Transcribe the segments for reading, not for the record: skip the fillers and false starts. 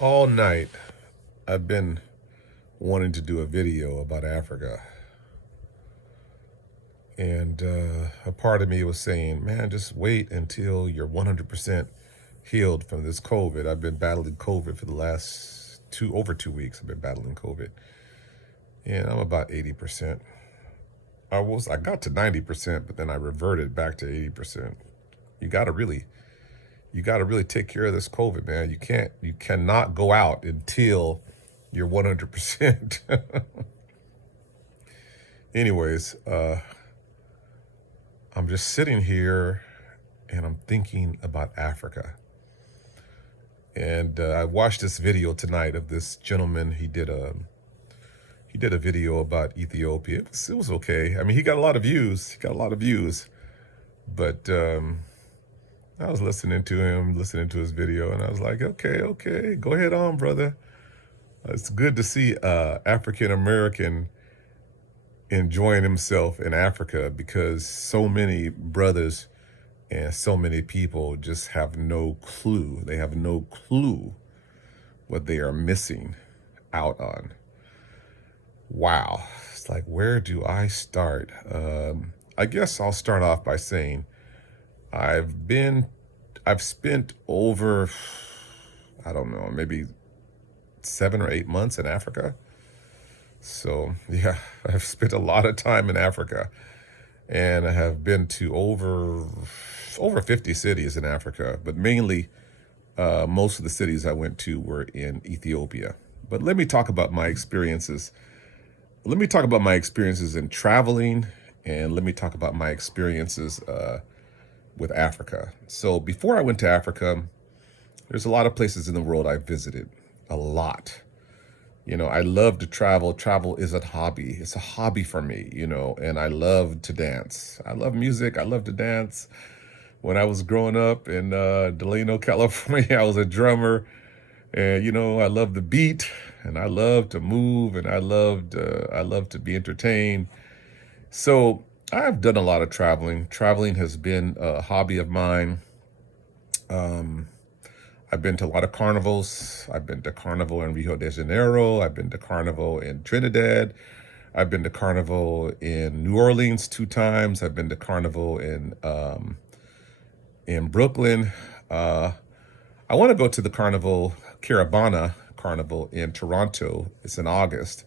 All night, I've been wanting to do a video about Africa. And a part of me was saying, man, just wait until you're 100% healed from this COVID. I've been battling COVID for the last over 2 weeks. I've been battling COVID. And I'm about 80%. I got to 90%, but then I reverted back to 80%. You gotta really, you gotta really take care of this COVID, man. You cannot go out until you're 100%. Anyways, I'm just sitting here and I'm thinking about Africa. And I watched this video tonight of this gentleman. He did a video about Ethiopia. It was okay. I mean, he got a lot of views. But I was listening to him, listening to his video, and I was like, okay, go ahead on, brother. It's good to see African American enjoying himself in Africa, because so many brothers and so many people just have no clue. They have no clue what they are missing out on. Wow. It's like, where do I start? I guess I'll start off by saying I've been, I've spent over, I don't know, maybe 7 or 8 months in Africa. So yeah, I've spent a lot of time in Africa, and I have been to over 50 cities in Africa, but mainly most of the cities I went to were in Ethiopia. But let me talk about my experiences. Let me talk about my experiences in traveling, and let me talk about my experiences with Africa. So before I went to Africa, there's a lot of places in the world I visited, a lot. I love to travel. Travel is a hobby. It's a hobby for me, and I love to dance. I love music. I love to dance. When I was growing up in Delano, California, I was a drummer. And, I love the beat, and I love to move, and I love to be entertained. So I've done a lot of traveling. Traveling has been a hobby of mine. Um, I've been to a lot of carnivals. I've been to Carnival in Rio de Janeiro. I've been to Carnival in Trinidad. I've been to Carnival in New Orleans 2 times. I've been to Carnival in Brooklyn. Uh, I want to go to the Carnival, Caravana Carnival in Toronto. It's in August.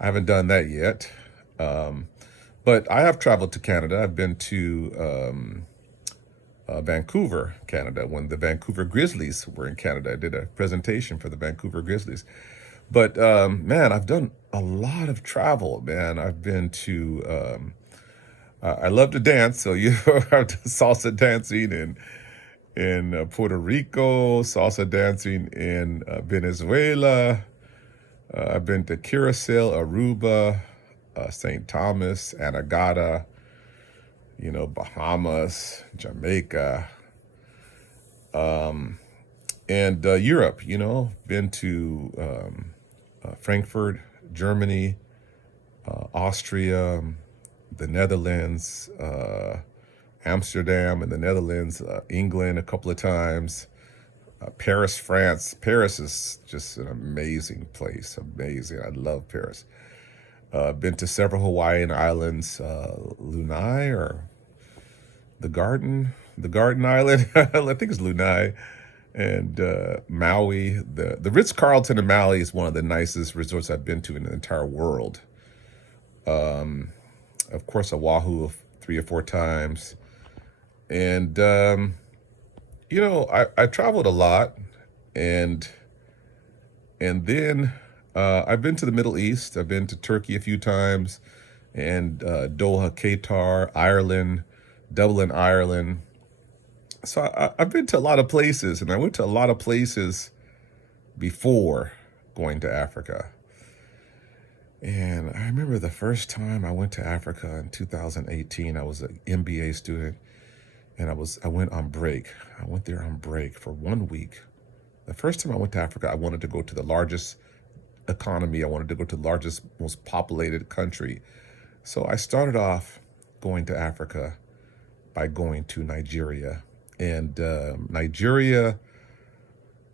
I haven't done that yet. Um, but I have traveled to Canada. I've been to Vancouver, Canada, when the Vancouver Grizzlies were in Canada. I did a presentation for the Vancouver Grizzlies. But man, I've done a lot of travel, man. I've been to, I love to dance. So you have salsa dancing in Puerto Rico, salsa dancing in Venezuela. I've been to Curacao, Aruba, St. Thomas, Anegada, Bahamas, Jamaica, and Europe. Been to Frankfurt, Germany, Austria, the Netherlands, Amsterdam in the Netherlands, England a couple of times, Paris, France. Paris is just an amazing place. Amazing. I love Paris. Been to several Hawaiian islands, Lanai or the Garden Island. I think it's Lanai, and Maui. The Ritz Carlton in Maui is one of the nicest resorts I've been to in the entire world. Um, of course, Oahu 3 or 4 times, and I traveled a lot, and then I've been to the Middle East. I've been to Turkey a few times, and Doha, Qatar, Ireland, Dublin, Ireland. So I've been to a lot of places, and I went to a lot of places before going to Africa. And I remember the first time I went to Africa in 2018. I was an MBA student, and I went on break. I went there on break for 1 week. The first time I went to Africa, I wanted to go to the largest economy. I wanted to go to the largest, most populated country. So I started off going to Africa by going to Nigeria. And Nigeria,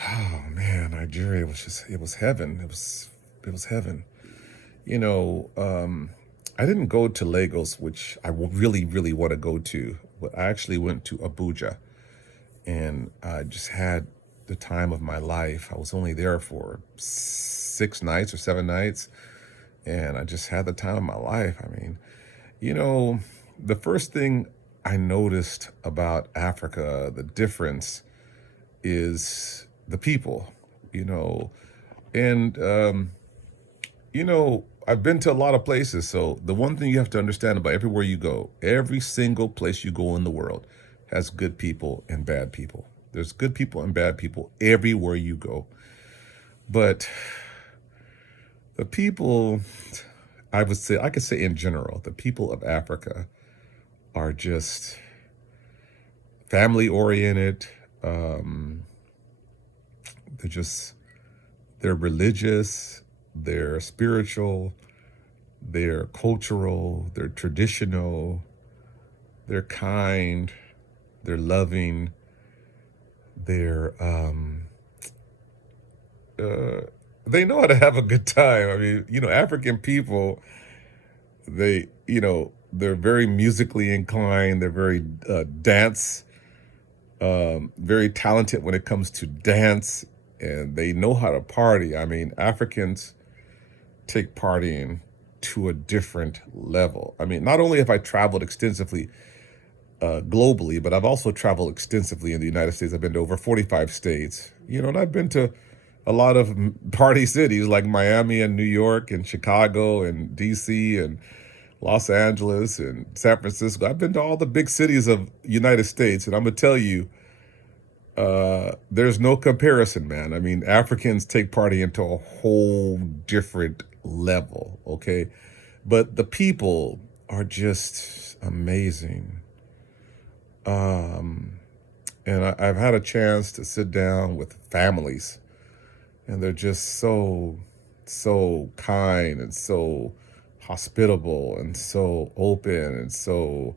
oh man, Nigeria was just, it was heaven. It was heaven. You know, I didn't go to Lagos, which really, really want to go to, but I actually went to Abuja, and I just had the time of my life. I was only there for 6 nights or 7 nights, and I just had the time of my life. I mean, you know, the first thing I noticed about Africa, the difference is the people, you know, and I've been to a lot of places. So the one thing you have to understand about everywhere you go, every single place you go in the world has good people and bad people. There's good people and bad people everywhere you go. But the people, I could say in general, the people of Africa are just family oriented. Um, they're just, they're religious, they're spiritual, they're cultural, they're traditional, they're kind, they're loving, they're uh, they know how to have a good time. I mean, African people, they're very musically inclined. They're very dance, very talented when it comes to dance, and they know how to party. I mean, Africans take partying to a different level. I mean, not only have I traveled extensively globally, but I've also traveled extensively in the United States. I've been to over 45 states, and I've been to a lot of party cities like Miami and New York and Chicago and DC and Los Angeles and San Francisco. I've been to all the big cities of United States, and I'm gonna tell you, there's no comparison, man. I mean, Africans take party into a whole different level, okay? But the people are just amazing. Um, and I've had a chance to sit down with families, and they're just so kind and so hospitable and so open and so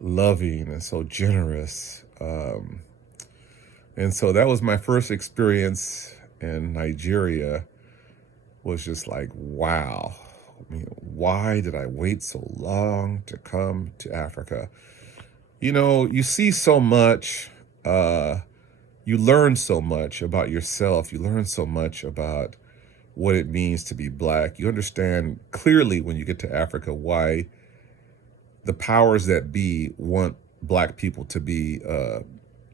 loving and so generous. And so that was my first experience in Nigeria, was just like, wow. I mean, why did I wait so long to come to Africa? You see so much, you learn so much about yourself. You learn so much about what it means to be black. You understand clearly when you get to Africa why the powers that be want black people to be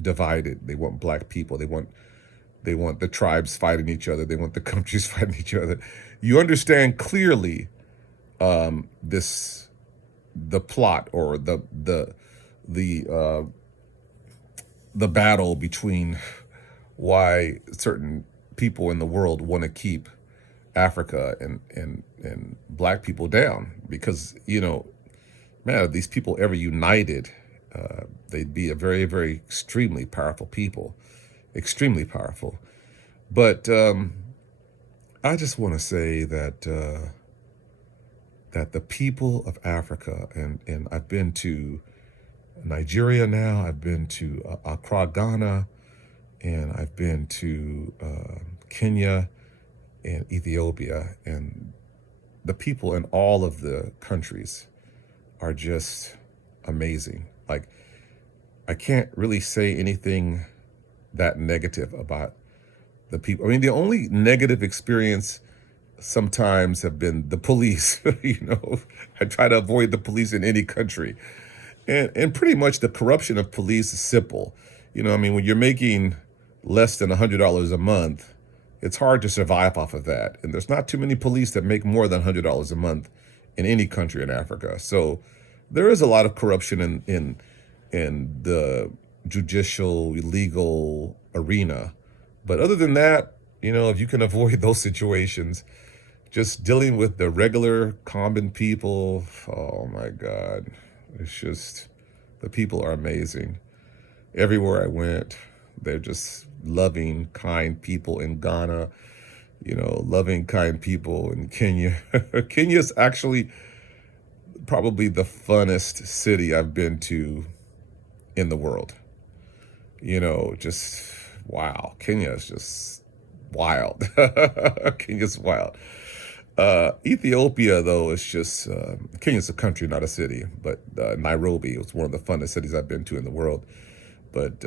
divided. They want black people. They want the tribes fighting each other. They want the countries fighting each other. You understand clearly this the plot or the the battle between why certain people in the world want to keep Africa and black people down, because man, if these people ever united, they'd be a very, very extremely powerful people, extremely powerful. But I just want to say that the people of Africa, and I've been to Nigeria now, I've been to Accra, Ghana, and I've been to Kenya and Ethiopia, and the people in all of the countries are just amazing. Like, I can't really say anything that negative about the people. I mean, the only negative experience sometimes have been the police. I try to avoid the police in any country. And pretty much the corruption of police is simple. I mean, when you're making less than $100 a month, it's hard to survive off of that. And there's not too many police that make more than $100 a month in any country in Africa. So there is a lot of corruption in the judicial, legal arena. But other than that, if you can avoid those situations, just dealing with the regular common people, oh my God, it's just, the people are amazing. Everywhere I went, they're just loving, kind people in Ghana, loving, kind people in Kenya. Kenya's actually probably the funnest city I've been to in the world. Just wow, Kenya is just wild. Kenya's wild. Ethiopia, though, is just Kenya's a country, not a city. But Nairobi was one of the funnest cities I've been to in the world. But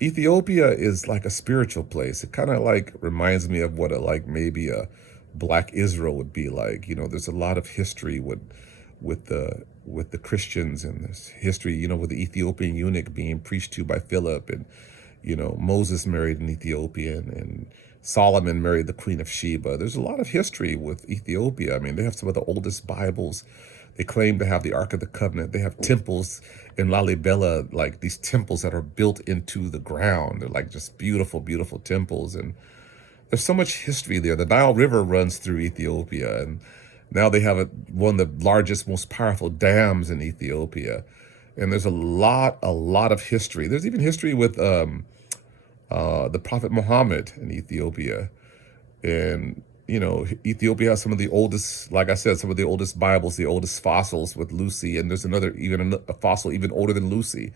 Ethiopia is like a spiritual place. It kind of like reminds me of what like maybe a Black Israel would be like. You know, there's a lot of history with the Christians, and this history, you know, with the Ethiopian eunuch being preached to by Philip, and you know, Moses married an Ethiopian, and Solomon married the Queen of Sheba. There's a lot of history with Ethiopia. I mean, they have some of the oldest Bibles. They claim to have the Ark of the Covenant. They have temples in Lalibela, like these temples that are built into the ground. They're like just beautiful, beautiful temples. And there's so much history there. The Nile River runs through Ethiopia, and now they have one of the largest, most powerful dams in Ethiopia. And there's a lot of history. There's even history with the Prophet Muhammad in Ethiopia. And, you know, Ethiopia has some of the oldest, like I said, some of the oldest Bibles, the oldest fossils with Lucy. And there's even a fossil even older than Lucy.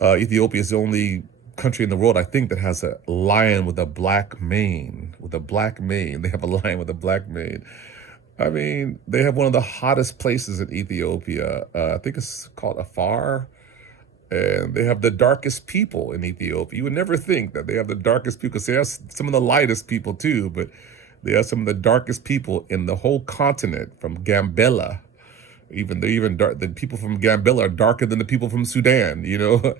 Ethiopia is the only country in the world, I think, that has a lion with a black mane. With a black mane. They have a lion with a black mane. I mean, they have one of the hottest places in Ethiopia. I think it's called Afar. And they have the darkest people in Ethiopia. You would never think that they have the darkest people, because they have some of the lightest people too, but they have some of the darkest people in the whole continent, from Gambela. The people from Gambela are darker than the people from Sudan, you know?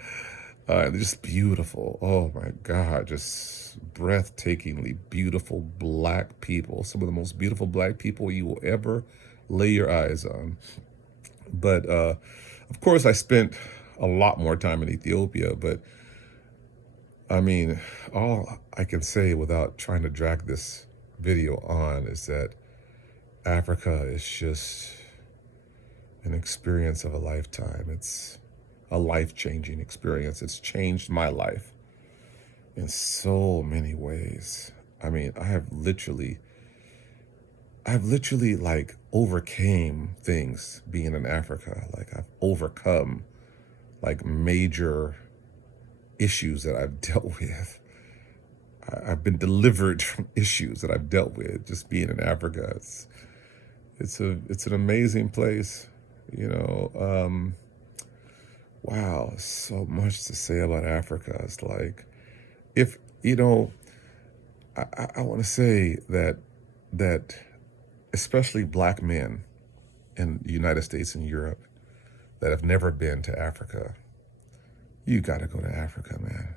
They're just beautiful. Oh my God, just breathtakingly beautiful black people. Some of the most beautiful black people you will ever lay your eyes on. But of course, I spent a lot more time in Ethiopia. But I mean, all I can say without trying to drag this video on is that Africa is just an experience of a lifetime. It's a life-changing experience. It's changed my life in so many ways. I mean, I've literally like overcame things being in Africa. Like I've overcome like major issues that I've dealt with. I've been delivered from issues that I've dealt with just being in Africa. It's an amazing place, you know. Wow, so much to say about Africa. It's like, if you know, I want to say that especially black men in the United States and Europe that have never been to Africa, you got to go to Africa, man.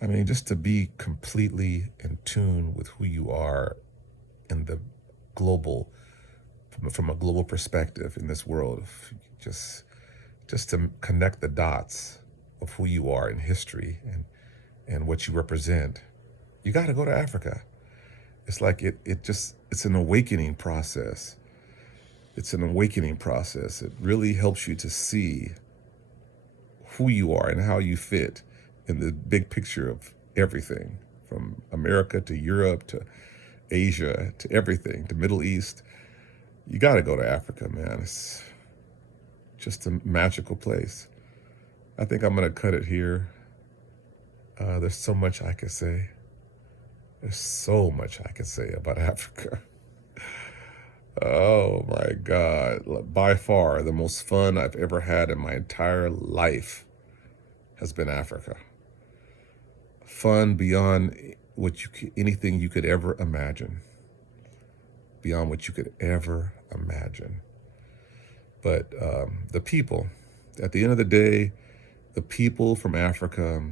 I mean, just to be completely in tune with who you are in the global, from a global perspective in this world, just to connect the dots of who you are in history and what you represent, you got to go to Africa. It's like it's an awakening process. It's an awakening process. It really helps you to see who you are and how you fit in the big picture of everything, from America to Europe to Asia to everything, to Middle East. You got to go to Africa, man. It's just a magical place. I think I'm going to cut it here. There's so much I could say. There's so much I could say about Africa. Oh my God. By far, the most fun I've ever had in my entire life has been Africa. Fun beyond anything you could ever imagine. Beyond what you could ever imagine. But the people, at the end of the day, the people from Africa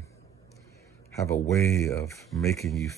have a way of making you